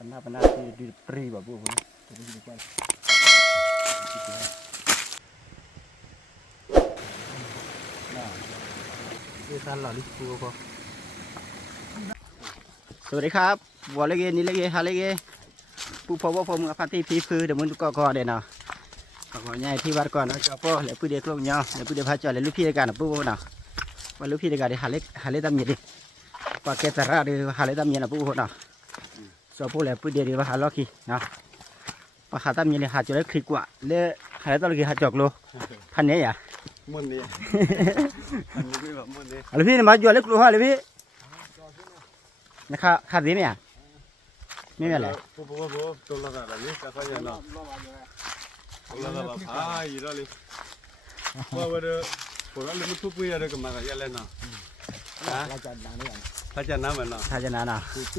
pernah di pri babu pun. Jadi di depan. Nah, ini salah di situ kok. สวัสดีครับวัวเล็กนี่เล็กฮาเล็กผู้พ่อว่าผมกับพันที่พีคือเดี๋ยวมึงก็เดี๋ยวนะขอใหญ่ที่วัดก่อนนะเจ้าพ่อแล้วผู้เด็กลงเนาะแล้วผู้เด็กพาจอดแล้วลูกพี่ในการนะผู้ว่านะว่าลูกพี่ในการที่ฮาเล็กตามยันดิปากแกตระดิฮาเล็กตามยันนะผู้ว่านะส่วนผู้แล้วผู้เด็กที่ว่าฮาล็อกกี้นะปากขาตามยันเลยหาจอดแล้วคลิกว่าเล่ฮาเล็กตอนกี้หาจอกโลพันนี้อ่ะมันนี่มันนี่แบบมันนี่ลูกพี่มาจอดแล้วกลัวฮะลูกพี่นะครับขาดดีไหมอ่ะไม่เป็นไรปุ๊บตัวละกันนี่ก็เขาอย่างนั้นตัวละกันพายแล้วเลยเพราะว่าเดี๋ยวพวกเราเลยมันทุบไปอะไรกันมากันยังไงนะถ้าจะน้ำมันนะ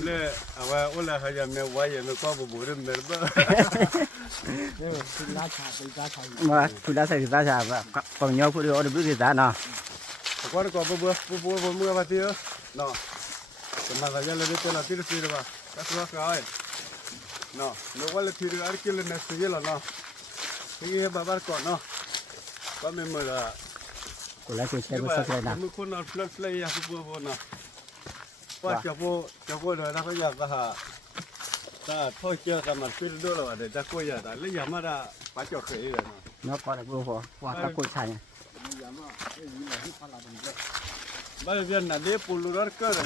เลยเอาไว้อุลาเขาจะไม่ไหวยังไม่ก็บุบเรื่องเบอร์เบอร์มาคุณได้ใส่ตาชาแบบปังยอพูดเอาดูสิตาเนาะก็ก็บุบมือมาที่เนาะแต่มากันยังเลยเจ้าหน้าที่รู้สึกว่าก็สบายเนาะลูกว่าเลยที่อาร์คิลเนี่ยสิ่งละเนาะสิ่งแบบว่าก่อนเนาะก็ไม่เหมือนละกูแล้วกูใช้กูสักเลยนะมึงคนนอนฟลักอยากพูดนะว่าจะพูดเดี๋ยวนะเขาอยากหาถ้าพ่อเจอกันมันฟิลด้วยหรอเดี๋ยวจะคุยอะไรแล้วอย่ามาด่าป้าเจ้าเคยเลยนะเนาะก่อนกูหัวว่าตะกูใช่บ้านเรียนน่ะเดี๋ยวปูรูรักก็เลย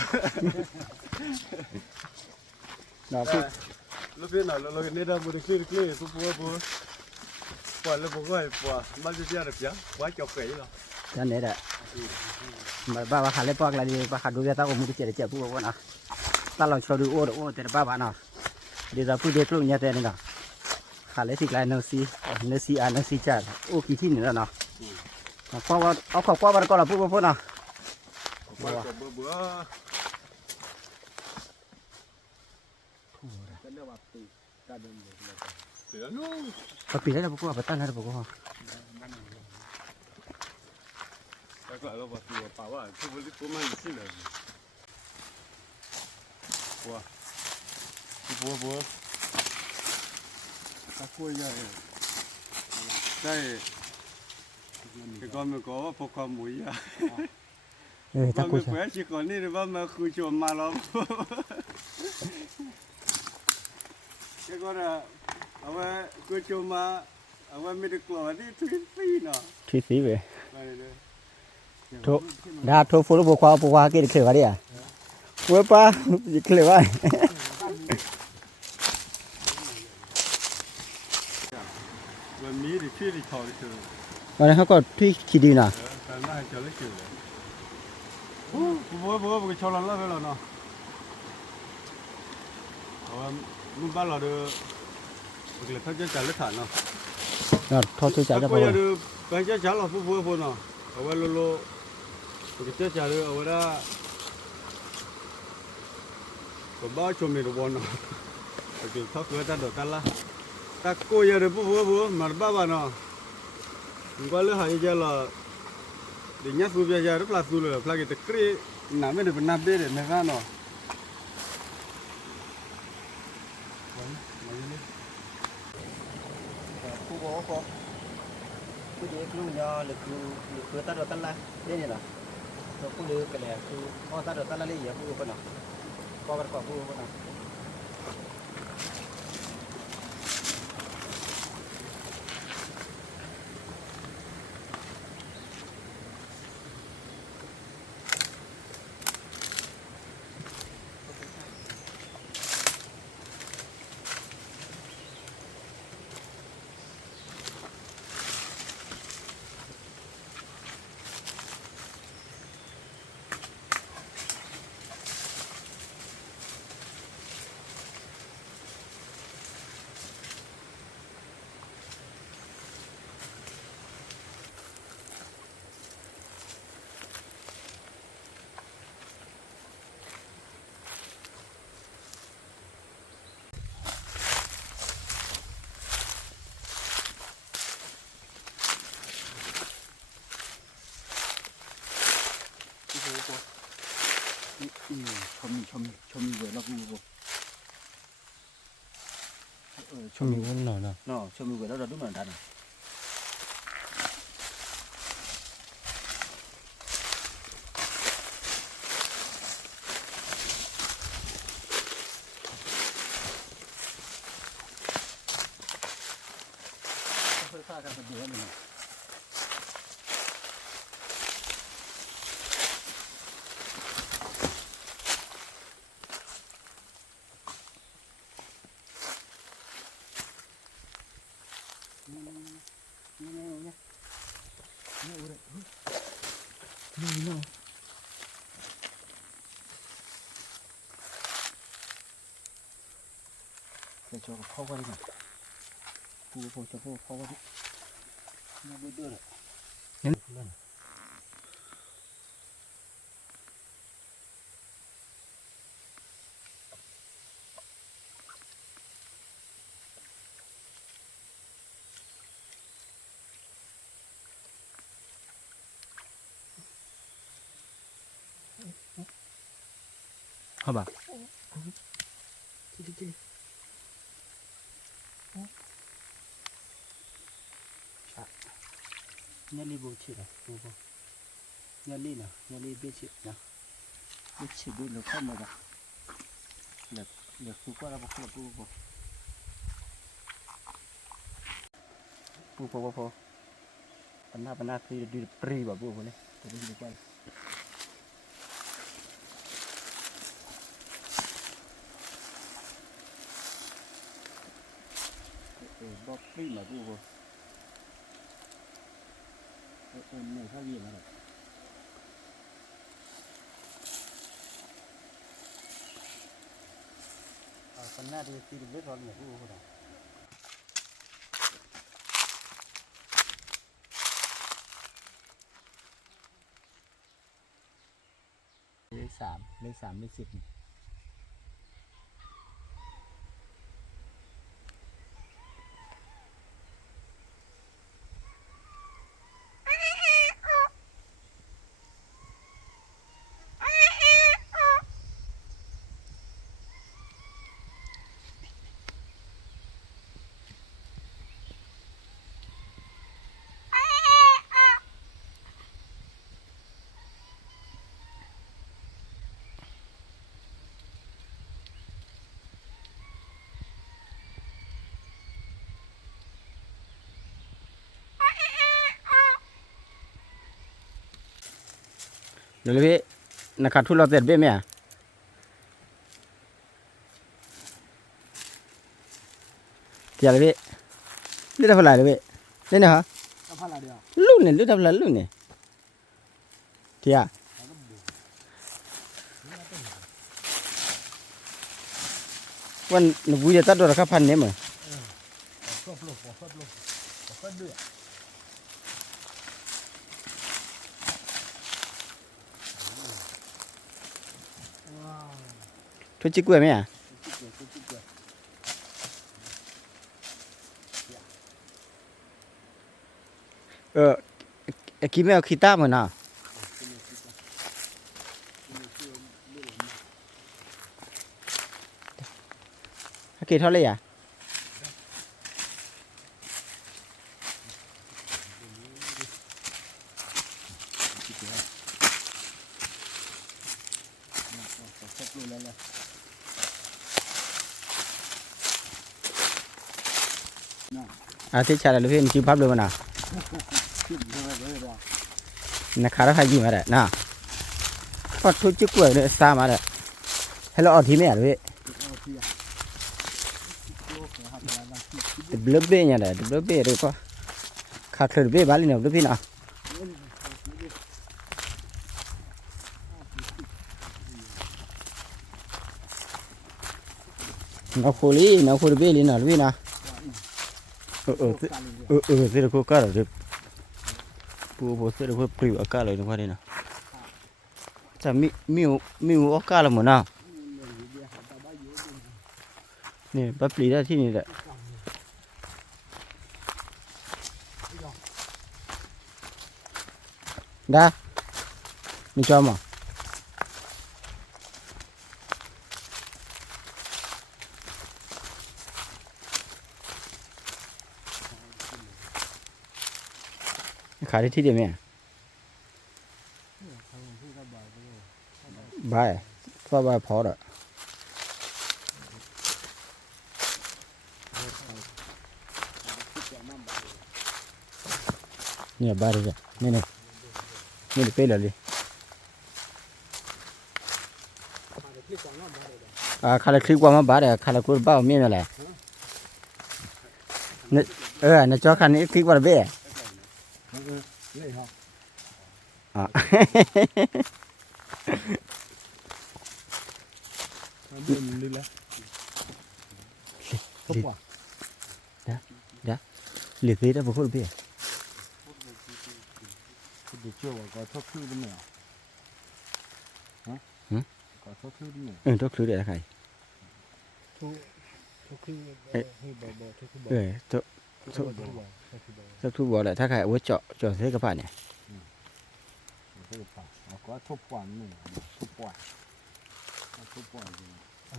เนาะพี่ลูกพี่น่ะเราเนี่ยเราบุรีคลีสุภาพปล่อยแล้วพวกก็ปล่อยบ้านจะเสียหรือเปล่าว่าเจ้าเคยหรอนั่นเนี่ยแหละบ้าว่าขาเล็บปอกอะไรดีบ้าขาดูแลตาอมมือเจ็บผู้ว่านะตาเราชอบดูโอ้แต่บ้าเนาะเดี๋ยวเราพูดเด็กลูกเนี่ยแต่นี่เนาะขาเล็บสิกลายเนื้อซีจัดโอ้กี่ที่นี่แล้วเนาะเพราะว่าเอาขอบว่ามันก็เราพูดเนาะบ้าเบื่อก็ปีแล้วพวกว่าตั้งให้พวกว่าแล้วก็เราบอกตัวป่าว่าทุกคนที่ผมไม่สิเลยบัวตะกุยใหญ่ใช่ก็มันก็พวกความหมุยอ่ะตะกุยใช่ชีก่อนนี่หรือว่ามาคือชมมาแล้วแค่ก็นะเอาไว้คือชมมาเอาไว้ไม่ได้กลัวที่ทุกปีเนาะทุกปีเว้ยดาทุกคนบอกว่าเกิดขึ้นว่าดิอ่ะเว้ยป้าเกิดว่าวันนี้ดิชื่อดิทอดิชื่อวันนี้เขาก็ที่คิดดีนะแต่น่าจะเล็กอยู่เลยบัวชนแล้วไปแล้วเนาะเอามึงบ้านเราเด้อเดี๋ยวเขาจะจ่ายเลือดฐานเนาะทอดช่วยจ่ายได้ป่ะก็จะไปจ่ายเราบัวเนาะเอาไว้โลก็จะจ่ายเอาไว้ได้ก็บ้าชมในระบบเนาะโอเคเขาเกิดแต่เดือดกันละแต่กูยังเดือบัวมาบ้าเนาะมึงก็เลยหายใจละเดี๋ยวนี้สูบยาหรือเปล่าสูบเลยพลากิตกรีน้ำไม่ได้เป็นน้ำเดือดไม่กันเนาะผู้บอกว่าผู้เด็กลูกยอหรือคือตัดตัดละเรื่องนี้เนาะตัวผู้เลือกกันเลยคือพอตัดตัดละเรื่องผู้คนเนาะพอกันก่อนผู้คนเนาะ ชมกันหน่อยนะ เนาะชมกันแล้วเราดูมันดันเพื่อฆ่ากันเป็นเดือนเลยจะโชว์เข้ากันไหมปูโผล่จะโผล่เข้ากันนี่ดูด้วยเลย好吧。Nyali bocil lah, bukan. Nyali lah, nyali becik lah. Becik dulu kan ada. Lihat bukan apa kalau bukan. Bukan. Pernah di peri babu boleh. Jadi bukan. Bọc peri mà bukan. Này khác gì mà được. Phần nào thì tìm biết rồi nhỉ cô rồi. Lấy sảm lấy xịt. Lebih nak katul lah terbe mea. Tiada lebih. Lu dah pelai lebih. Ni ni ha? Dah pelai dia. Lu dah pelai lu ni. Tiada. Wan nubu je tak ada kapan ni mah. Thôi chiếc quê mấy à? Kiếm mèo khi ta mà nào? Kỳ thôi lấy à? Thế chả là lúc hiện chịu pháp luôn mà nào. Nó khá là hay gì mà đấy, nào. Phát thôi chiếc quẩy nữa xa mà đấy. Hay là ở thí mẹ đấy. Lớp bê nhà đấy, lớp bê rồi có. Khá thử bê bán lên nào, lớp bê nào. Nó khô bê lên nào, lớp bê nào. Thế là cô cá rồi được. Bố sẽ được priu cá rồi đúng không đây nào. Chả miu cá là một nào. Nè bắp lý raที่นี่แหละ Đã. Mình cho mà. ขายได้ที่เดียวไหมบายฟ้าบายพอละเนี่ยบายเลยนี่นี่นี่เปรี้ยวเลยขายคลิปกว่ามาบาดขายกูบ้ามีอะไรเนี่ยในจอคันนี้คลิปว่าเบ้นี่ฮะอ่ะมันนี่แหละทุกวันเหลือกี่ได้บุคคลเบ้คุณดูเชื่อว่าก็ชอบซื้อได้ไหมฮะก็ชอบซื้อได้ไหมทุกคือเดี๋ยวใครทุกคือให้บ่ทุกคือบ่ทุกบ่แหละถ้าใครว่าเจาะเส้นกระเพาะเนี่ยก็ทุกวันนี่ทุกวัน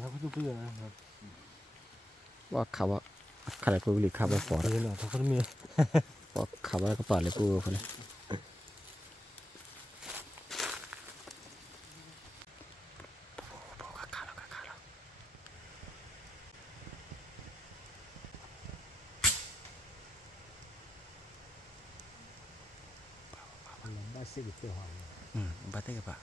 แล้วก็ทุกเรื่องนะครับว่าเขาว่าขนาดกูหรือขับว่าฟอร์ด เนาะทุกคนมี ว่าขับว่ากระเป๋าเลยกูคนนี้บ้านเสียเกี่ยวหอยบัตเตอร์กระเป๋า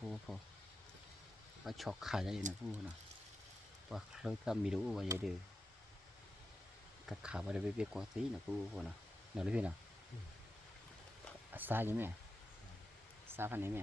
พอว่าช็อกขายได้ยังนะพูดนะว่าเราก็มีรู้ว่าอย่างเดียวกับข่าวว่าได้ไปเบียกว่าตีนะพูดนะเดี๋ยวพี่นะซาอย่างนี้ซาพันนี้ไหม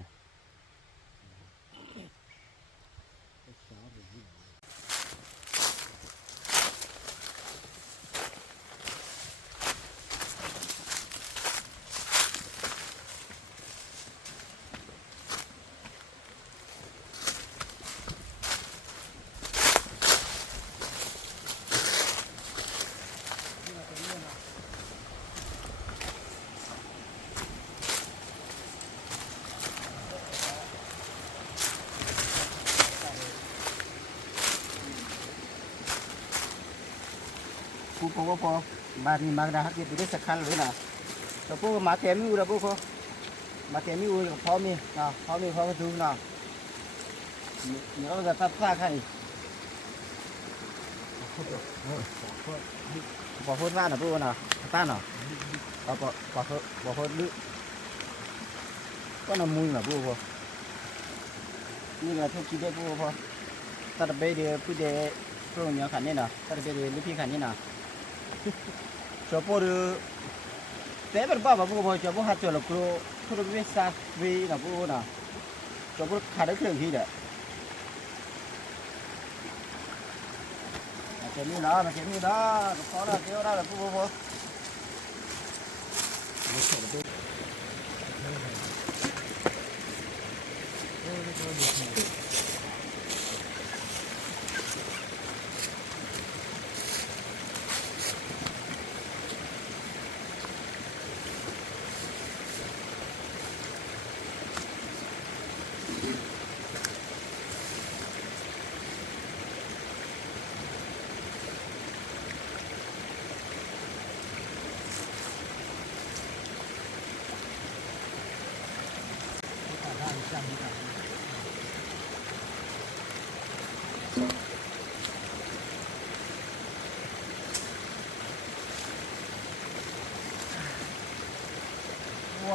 พูดพอบ้านนี้มาได้ฮักเก็บไปได้สักคันเลยนะแต่พูดมาเต็มอยู่แล้วพูดมาเต็มอยู่พร้อมมีนะพร้อมมีพร้อมดูนะเดี๋ยวเราจะตัดผ้าให้พอพูดว่านะพูดนะต้านนะพอพูดลึกก็น้ำมุ้งนะพูดนี่แหละทุกทีได้พูดพอตัดไปเดี๋ยวพูดเดี๋ยวพวกนี้ขันนี่นะตัดไปเดี๋ยวลูกพี่ขันนี่นะชอบพูดแต่เป็นบ้าพูดชอบพูดหัดจอดครูวิสาวินะพูดนะชอบพูดขาดเครื่องที่เด้อมาเก็บนี่นะพอแล้วเดี๋ยวได้พูด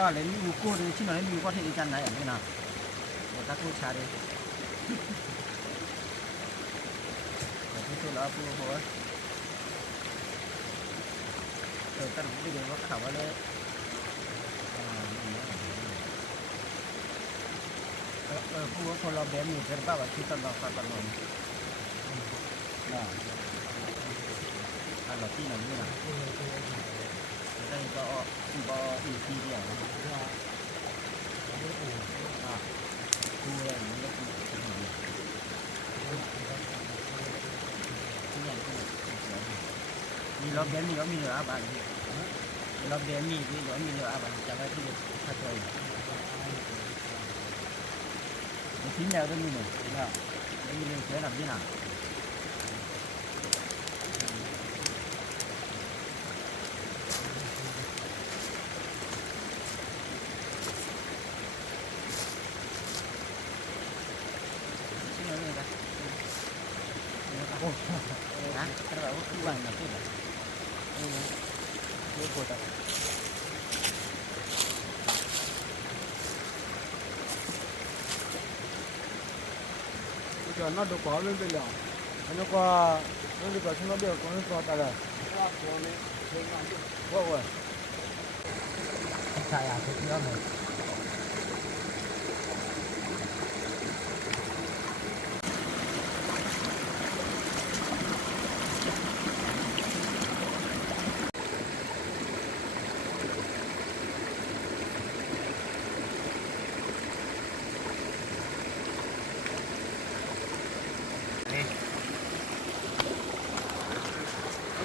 ว่าเลยมีอยู่กู้เลยชิ้นหน่อยมีว่าที่อาจารย์ไหนอย่างนี้นะเดี๋ยวตักลูกชาดิเดี๋ยวพูดแล้วพูดเดี๋ยวตัดไปเดี๋ยวว่าข่าวว่าเลยพูดว่าคนเราเบนมีเป็นบ้าว่าที่ตลอดตลอดนะอันเราที่ไหนนี่นะได้ก็อีกทีเดียวกูอะไรอย่างเงี้ยมีรอบเบนมีเหลือบ้างมีรอบเบนมีเหลือบ้างจะได้ที่ถ้าเคย chín đều đơn nhìn này nào đây mình sẽ làm thế nào hả? Cái đó có bằng là cái gì? Cái cột cho nó được có lên bây giờ nó qua nó được có nó được có nó qua ta rồi quá rồi sai à thực nữa này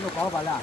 nó có vào là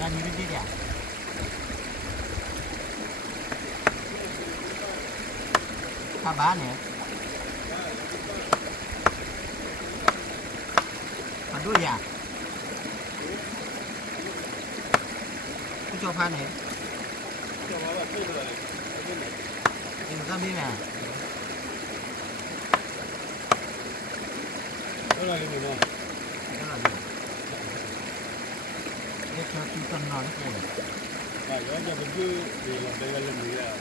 làm như thế nào cá bá này ăn đuôi à cái cho pha này em ra bên này đó là cái gì mà đó là gì để cho chúng ta nói cái này đó giờ mình cứ đi làm đây là làm gì à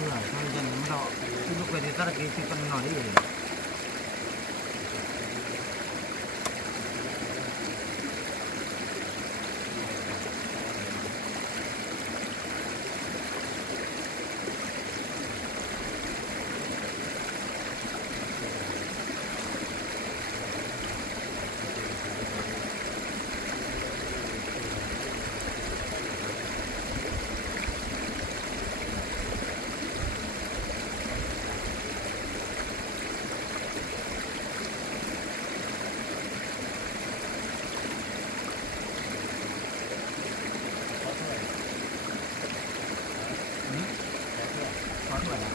rồi thôi dân nó đó cứ lúc về thì ta là cái chúng ta nói cái gì có tuổi à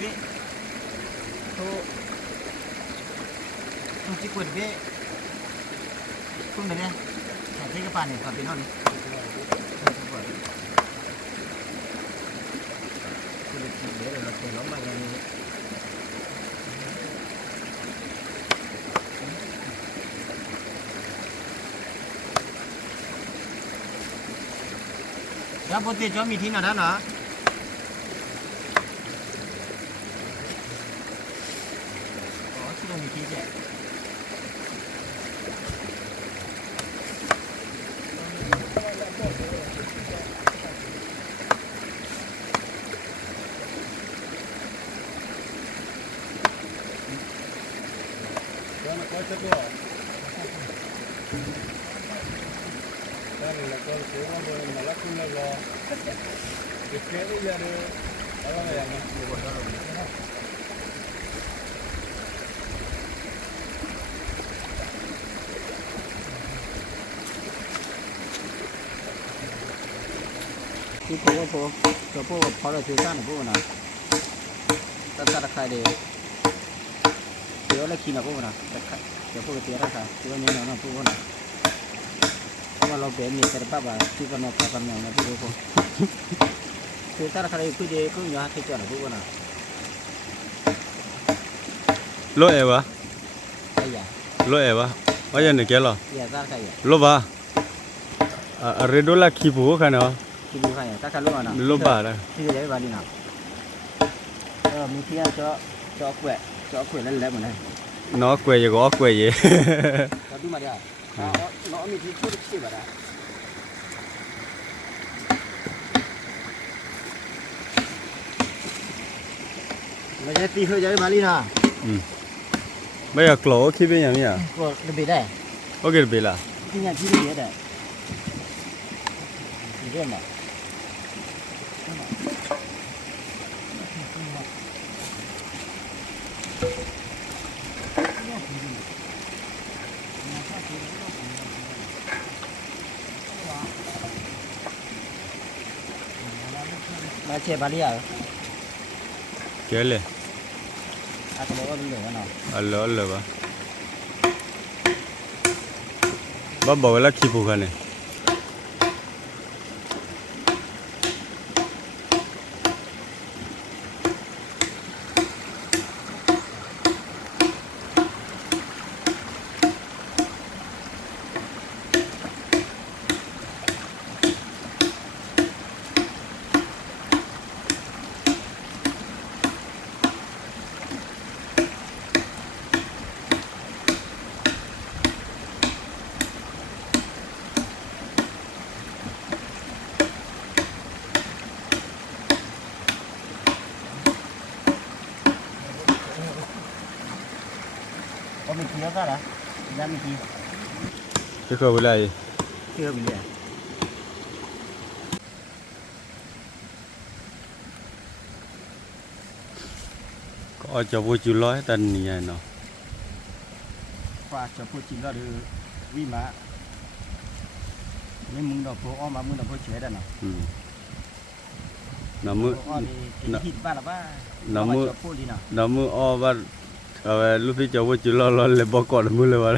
biết tôi chỉ quên biết phương này đây thấy cái bàn này còn tí nữa đi để là tiền nó mà đó bố tiền cho mì thịt nào đó nữa có chứ đâu mì thịt vậy có chất lượng đây là con số mà lắc cũng là lo cái kế bây giờ đó làอย่างนั้นที่พวกตัวพวกพอเราถือสั้นพวกน่ะตัดราคาเดียวเดี๋ยวเราคิดนะพวกน่ะเดี๋ยวพวกเตี้ยราคาเดี๋ยวนี้เราพวกน่ะว่าเราเป็นมีแต่ป้าที่กันเราทำอย่างนั้นพวกถือสั้นราคาเดียวคือเดียวก็ยากที่จะนะพวกน่ะ lỗi em à ใช่ยัง lỗi em à bây giờ này kia rồi อย่าสั้นใครอ่ะ lỗi ba à redo là khi bố cái nào คิดดูใครอ่ะตัดกันรู้อ่ะนะ lỗi ba đây ที่จะได้บ้านนี่นะมีเที่ยวเจาะแขวแล้วเหมือนกัน nó quay gì có quay gì เราดูมาเดี๋ยวเนาะมีที่ชุดที่แบบนั้นไม่ใช่ตีเฮ้ยจะได้มาลีนะ bây giờ close khi bên nhà mình à ก็ระเบิดได้ ok bị là ที่งานที่ระเบิดได้เรื่องน่ะมาเชียร์บาลีอ่ะ kia lên อาจจะบอกว่าเป็นเหลืองเนาะ allo ba ba bảo là khi bố cái này có mình kia ra đó ra mình kia cái cơ với lại chưa bị liền có cho vui chú lói tên như vậy nó và cho phụ chính là được vì mà nên muốn đọc phụ mà muốn đọc phụ chế đó nào nó mưa nó hít ba là ba nó mưa o ba lúc khi cho vui chú lo lên bao cọt mưa lên vào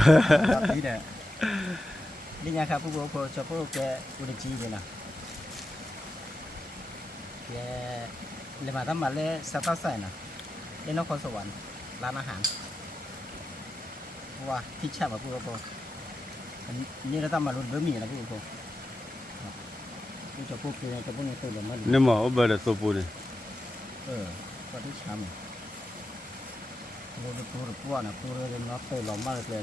đi nhà khác phụ cho phụ cái phụ được chi vậy nào cáiเลยมาทำมาเลยสตาร์ทใส่น่ะเล่นนครสวรรค์ร้านอาหารว่าที่ชาแบบพวกนี่เราทำมาลุ้นเบอร์หมี่นะพวกจะพวกคือจะพวกนี้ตัวแบบมัน nếu mà ở bên là số phụ này ก็ที่ชามปูปูนะปูเรือน็อตเตอร์ล้อมมากเลย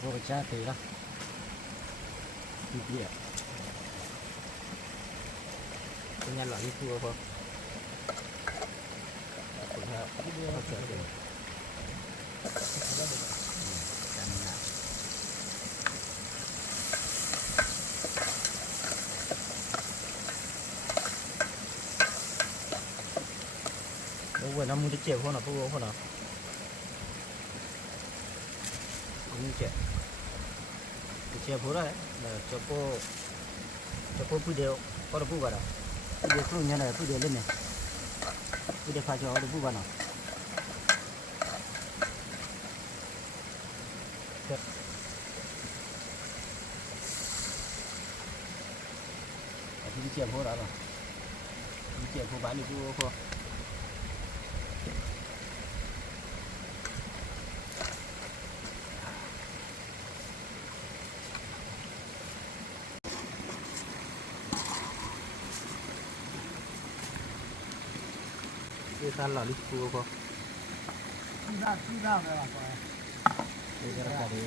พวกชาตีละเดียวเป็นงานหล่อที่พูดพอโอ้ยน้ำมันจะเจ็บพวกน่ะพวกน่ะมันเจ็บพวกอะไรจะพวกผู้เดียวก็จะพูดว่าผู้เดียวครุ่งเนี่ยนะผู้เดียวเล่นเนี่ยผู้เดียวพาจอจะพูดว่าน่ะ đi chèm hô đó rồi đi chèm hô bán đi chú hô đi tan lò đi chú hô Đi ra rồi à. đi ra cả đi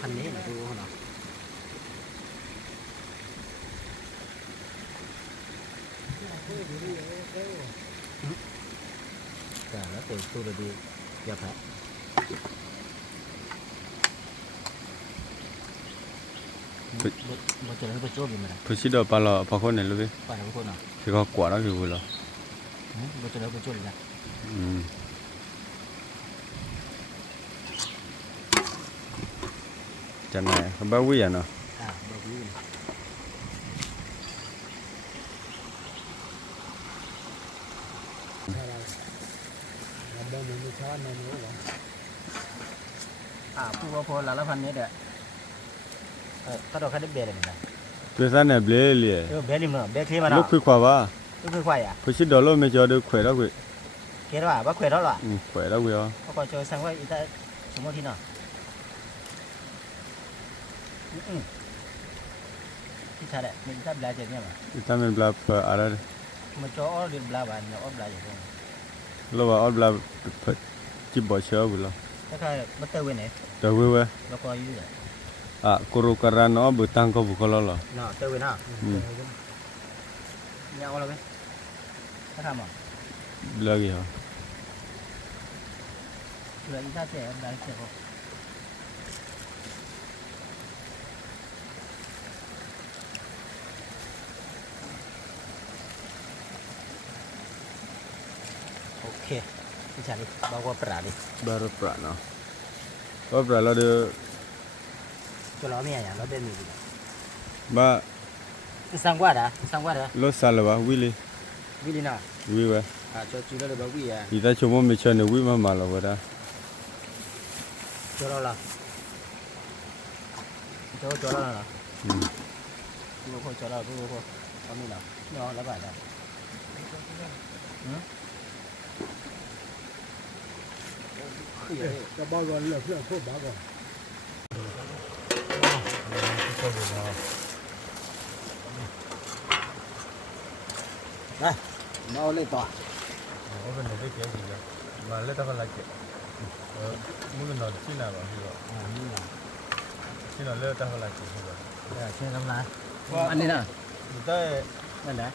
khăn này là chú hô nào cả nó từ tôi là đi gặp hả một chỗ nó bị chốt gì mà 그 시도 발라 바코네 루비 phải không con nào 그거 꽈라 그거라 một chỗ nó bị chốt gì잖아요 바위야 너 à bao quý này Làm bên mình cho anh nữa rồi. à phu phu là phần này đấy các đồ khác được bể này 그래서네 블레리 bể lim nữa bể khi mà nó lúc khỏe quá lúc khoai à 그 시도 로 메저 도 khỏe đó quỷ kia đó à bác khỏe đó là khỏe đó quỷ có coi chơi sang quay ta chúng nó thì nào thì sao đấy mình ta bla chơi nhá mà 일단은 블라 알아 mà cho đi bla bạn nó bla vậy thôi 로와 얼블라 집어 쳐 불러 cái khai bắt tay bên này 더 왜왜 nó coi như vậy 아 코로카라 너 부탄 거 부컬러 nào tay bên nào nhau là cái cái tham à 블라기 하 rồi ta sẽ bla sẽ không ok đi chả đi bao qua bả đi 바로 프라노 어 브라라드 cho nó mẹ nhà nó bên mình 마 sang qua đó 로 살바 윌리 vì đi nào 위웨 à cho chú nó được bao quý à 이다 조모 메쳐네 위마 말라보다 cho nó là cho nó là chú cô cho nó chú cô có mình nào nó là vậy đó Cho bao giờ là phía thôi bao giờ. đây nó lên tòa 어 근데 왜 계속 이제 말레다 발라게 무슨 너 지나 봐 이거 지나 레다 발라게 이거 để xem năm nay ăn đi nào 이따에 ăn đấy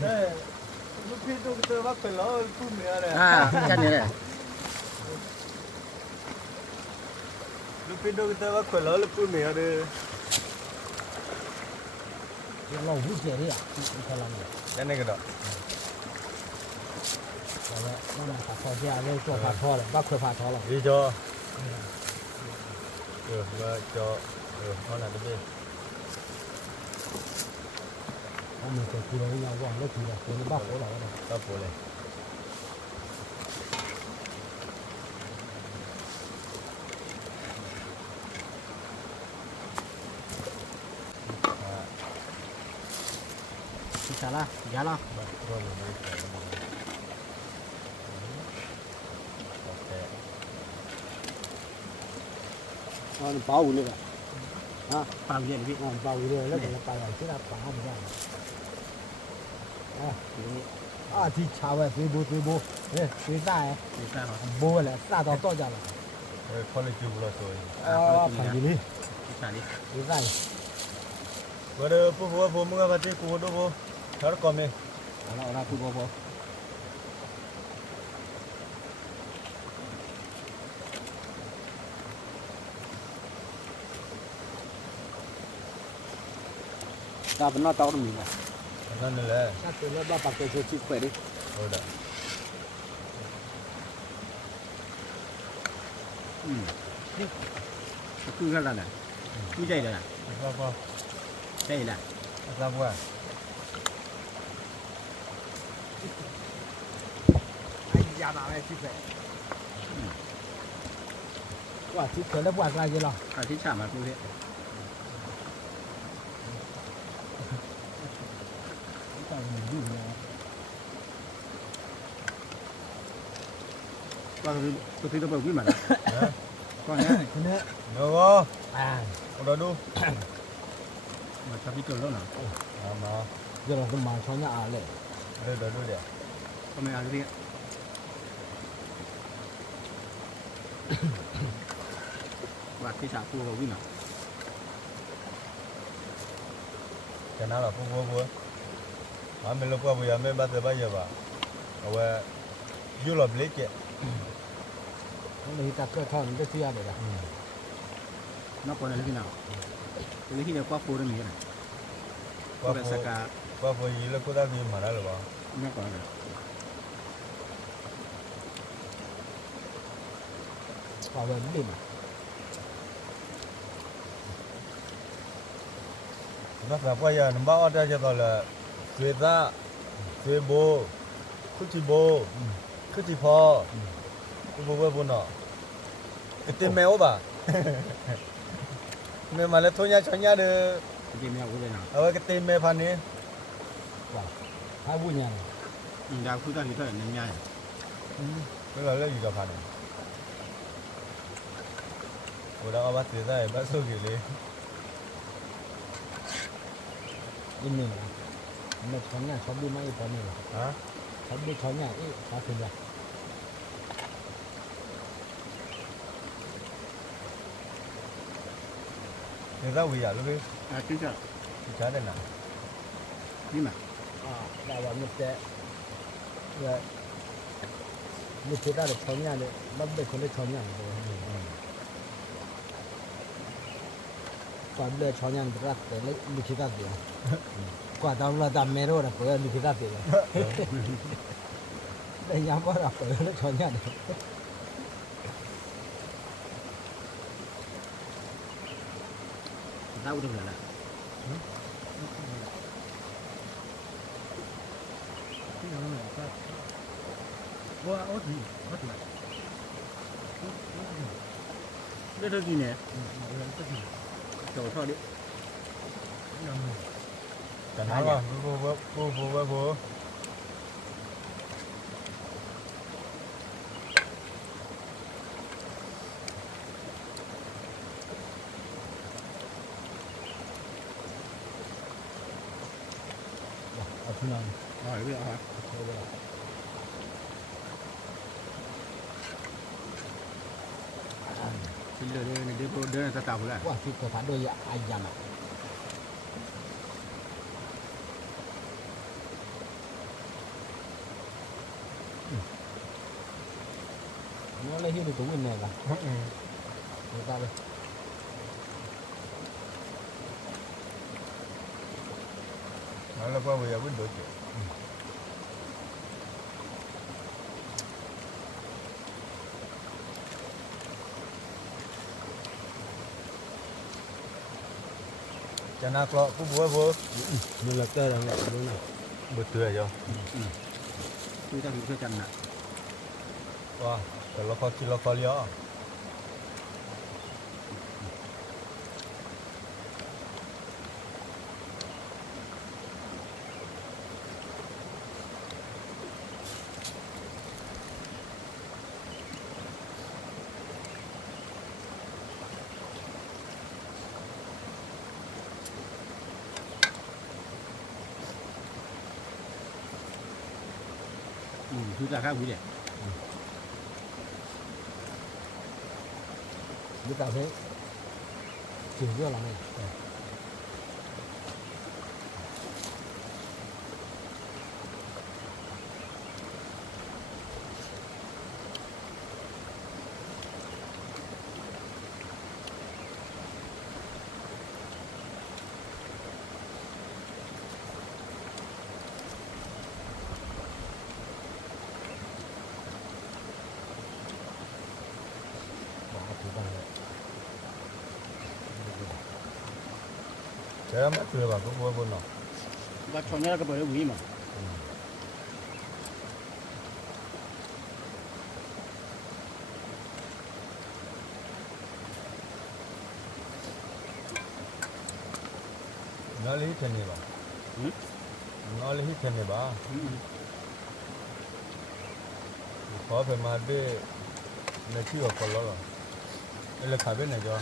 네 루피도 그때 막 별로 꿈이야 à chân này này 루피도 그때 막 별로 꿈이야 Lâu hút gì đi à? Không làm được. cái cái đó Rồi, nó là phạt thò ra đây cho phạt thò rồi, bác khơi phạt thò rồi. đi cho và cho nó là cái gì Ông mình phải kêu nhau qua, nó kêu là nó bác khổ lại rồi. ta phụ này chả là giá lo Nó bao luôn rồi. À, bao nhiêu vị bao rồi, nó là bao rồi, chứ là bao không ra. À, thì chào về phía bố, phía ra bố là ra đó to ra là. 퀄리티 불렀어 phải gì đi, chả đi phía ra. 그래 부부 뭐가 같이 구워도 뭐 잘 거면 nó ra khu vô ta vẫn nói tao mình à 괜찮을래 Chắc tôi nó ba bạc tôi cho chị khỏe đi. 어다 cứ ra là này cứ dây là 아빠 dây là 아빠가 Anh già nào này chị khỏe. Quả chị khỏe nó quả ra gì nào? cảที่chạm mà cũng thế ว่าตัวที่ตัวเปิดวิ่งมาแล้วก็เนี้ย คนนี้ เนาะ อ่า เอาดู มาทำที่ตัวแล้วเนาะ มา เดี๋ยวเราต้องมาช้อนยาเลย เดี๋ยวเดี๋ยว ก็ไม่เอาเรื่องวัดที่สาคูก็วิ่งเนาะ จะน่าแบบพวกไม่รู้ว่าไม่บ้าแต่บ้าเยอะป่ะเอาไว้ยูโรเบลิกเนี่ย ต้องมีตาเกิดท่อนได้เสียเลยนะ นอกจากนั้นที่เนาะตัวที่เรียกว่าฟูดมีนะก็เป็นสกา ว่าพอยีแล้วก็ได้ดีมาแล้วหรือเปล่าน อกจากนั้น ป่าเวนดิน นักสับว่าอย่างบ้าอัดจะต่อเลยเสียตาเสียโบคุชิโบคุชิพอกูบอกว่าบุญเนาะเต็มแมวป่ะแม่มาแล้วทุ่งหญ้าชนหญ้าเด้อ ที่ไม่เอาเลยเนาะ เอาไว้ก็เต็มแม่พันนี้ หาบุญยัง ดาวคือตอนนี้เท่าไหร่ง่าย เมื่อเราเลิกอยู่กับพันกูต้องเอาบัตรเสียได้บัตรสู้กี่เลย อินหนึ่งไม่ช้อนยาช้อนดีไม่พอเนี่ย ฮะ ช้อนดีช้อนยาอีช้อนถึงละ เนี่ยถ้าวิ่งอ่ะลูกพี่ ๆคือจะ ช้าได้หนา นี่มา อ่าได้ว่ามันจะเนี่ยนี่คือได้ช้อนยาเลยมันเป็นคนได้ช้อนยาเลยก่อนเลยช้อนยาเป็นรักแต่เลยลิขิตเดียวกว่าตอนเราทำเมโร่นะเปิดลิขิตเดียวได้ยังก็เราเปิดแล้วช้อนยาเลย ดาวอุดมเลยละว่าโอ้ดีโอ้ดีได้เท่ากี่เนี่ยโจทย์ดิ แต่น้าว่าบู เอาพี่น้อง อ๋อเรื่องอะไรชิ้นเดียวเนี่ยเดี๋ยวเดินจะตามเลย ว่าที่กระถางด้วยอายันอ่ะnó lấy hiu được cũng bên này là người ta đây แล้วก็วิ่งวิ่งโดด จะน่ากลัวกูบัว mình là cơ là luôn này บัวเตือนจ้ะ คือถ้าคือจันน่ะ ว้าแต่เราเขาเลี้ยว คือราคาคุยเด็ด biết tao thế chỉ biết là này bỏ thủ bằng này เดี๋ยวมาเตือนแบบกูบัวเนาะ ว่าชนเนี่ยก็เปิดวิ่งมา น้าลิขิตเนี่ยบ้าน้าลิขิตเนี่ยบ้าขอไปมาด้วย 내치가 걸러라. 일레 가베 내죠.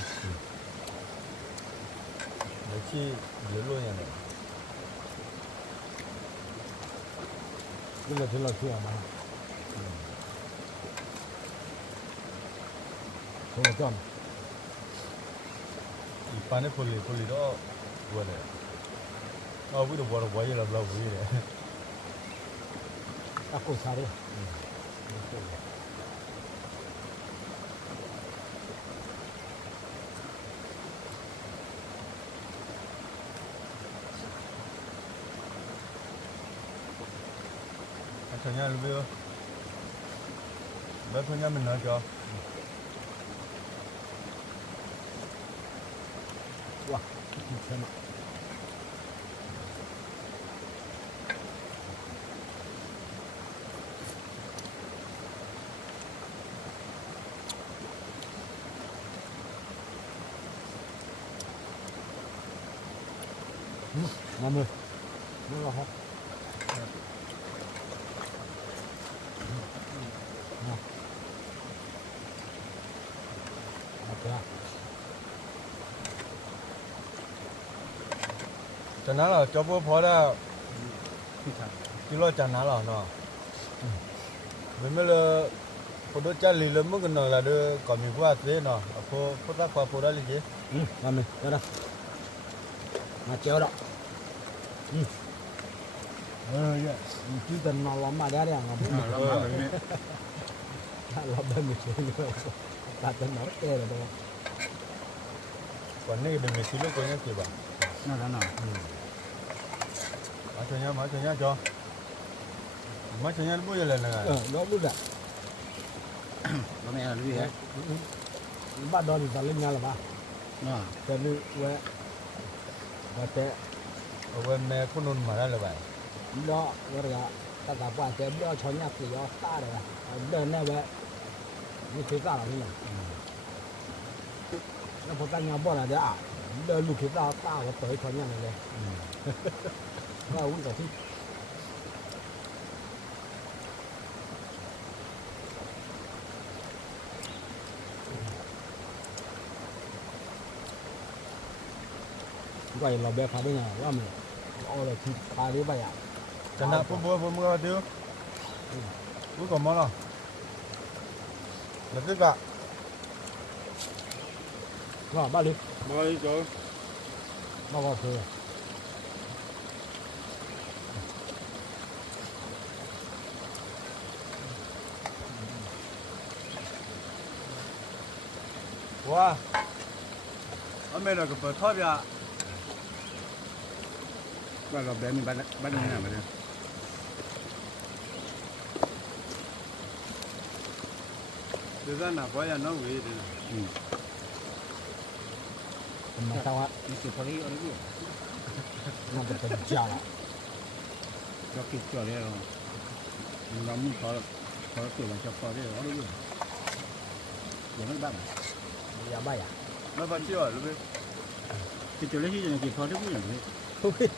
내치 열로냐 네. 이거 들러 줘야 마. 저거 좀 이 반에 폴리도 뭐래. 아, 우리도 뭐라 와이라 블라 우리래. 닦고 살이. 저냐 루비요. 몇 분냐면 나죠. 와, 괜찮아. 나물. 뭐가 하? 야, 자 나라 저거 보라. 길로 자 나라 너. 왜냐면 포도 잘리를 먹는 날에 거미 구하세 너. 아포 포다 포다 리지. 나물. 야라. 나 째어라. 예. 일단 나 엄마 대야 안 가. 라바 미치는 나한테 나 때려 너. còn này đừng xí lúc có nhá kì bà nó má cho nhá cho má cho nhá bây giờ là nó biết ạ. bố mẹ là cái gì hết Bắt đầu thì ta lên nhà là ba. nó Thế nên quẹ và thế ở bên mẹ cũng nôn mà ra là vậy đó rồi là ta cả qua thế đó cho nhà thì do ta rồi đơn này vậy như thế ra là như này nó phải ta nhà bỏ là đấy à đơn lúc thế ra ta có tới cho nhà này đây nó uống cả thích vậy là bé phá đi nhà là mình ô là thịt phá đi vậy à chẳng hạn bố mua tiêu bố còn món nào là tất cả rồi ba đi rồi ba vào thôi wow ở bên là cái bờ thoát ra bắt đầu bé mình bắt như nào mà được thực ra là có nhà nó về thì mà sao á nó kịp phơi ở đấy nó bị tận già là cho kịp cho đấy rồi nó muốn có kiểu là cho phơi đấy ở đấy rồi nó bắt ya bay à nó vẫn chưa ở lúc ấy cái chỗ đấy thì kịp phơi đấy cũng không biết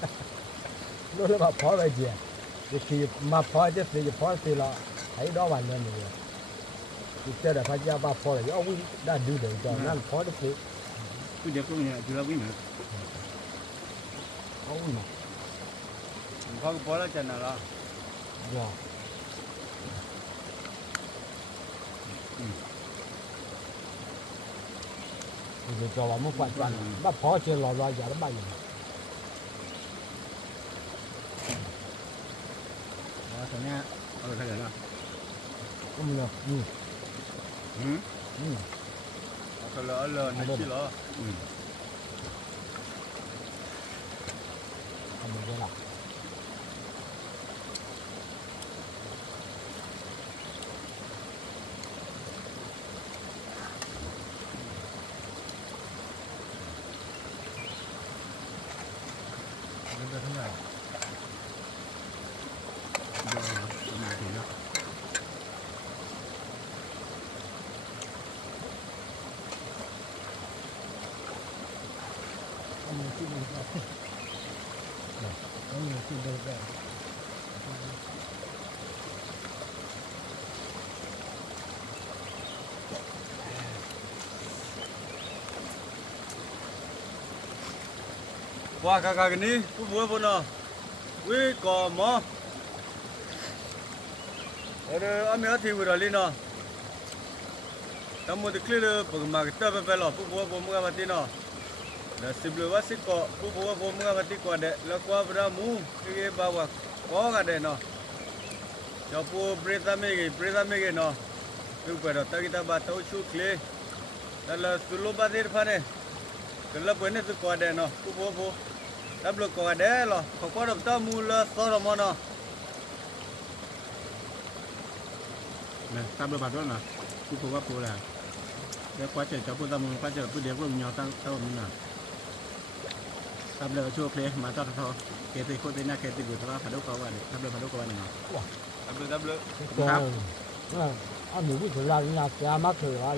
nó là bảo phá vậy gì thì mà phá chứ thì phá thì là thấy đó vài lần rồi thì chơi là phải ra ba phá là ông đã đưa được cho nên phá được thì cứ đẹp cũng như là chưa biết nữa ông mà không có là chân nào đó rồi thì cho vào một quả chuẩn bắt phá chơi lò lò giờ nó bay rồi đó thôi nha thay đổi nào không được cái lỡ này chỉ lỡ không được nào nó thế nào thì nó ông này xin được rồi ông này xin được rồi qua cả cái này bố bố bố nó với cò mò ở đây anh mới thì vừa rồi lên nó tao muốn được clear bằng mà cái tơ về lò bố bố mua cái gì nó là xịt lửa vắt xịt cọ bố mua cái gì qua đấy là qua bữa mu cái bao quát có cái đấy nó cho bố breta mấy cái nó tu pada tak kita batau cukle dalam sulu badir pane kalau punya tu kau ada no pupu tapi kau ada lo kau dah tahu mula sorang mana nè tao bắt đó nè phụว่าphụ là để quá trời cho phụ tao muốn quá trời phụ để phụ nhau tăng tao mình nè taoเลยช่วยเพลมาต่อทอเกติโคตรน่าเกติบุตรว่าพัดกว่าเนี่ยtaoเลยพัดกว่าเนี่ย tapi anh ngủ cái là nhà xe mắc rồi